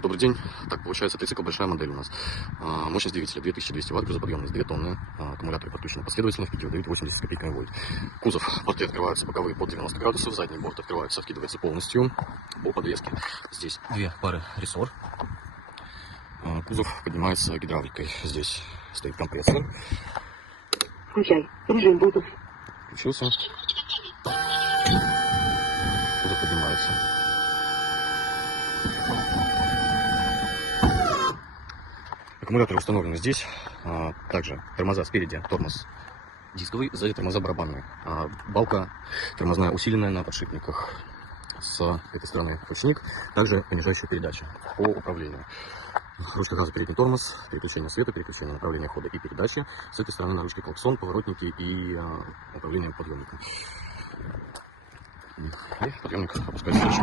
Добрый день. Так, получается, трицикл большая модель у нас. Мощность двигателя 2200 Вт, грузоподъемность 2 тонны. Аккумуляторы подключены последовательно, в пике выдают 80 копейками вольт. Кузов, борты открываются боковые под 90 градусов, задний борт открывается, откидывается полностью по подвеске. Здесь две пары рессор. Кузов поднимается гидравликой. Здесь стоит компрессор. Включай режим Bluetooth. Включился. Кузов поднимается. Аккумуляторы установлены здесь. Также тормоза спереди, тормоз дисковый, сзади тормоза барабанные. Балка тормозная усиленная на подшипниках. С этой стороны ручник, также понижающая передача по управлению. Ручка газа, передний тормоз, переключение света, переключение направления хода и передачи. С этой стороны на ручке клаксон, поворотники и управление подъемником. И подъемник опускается дальше.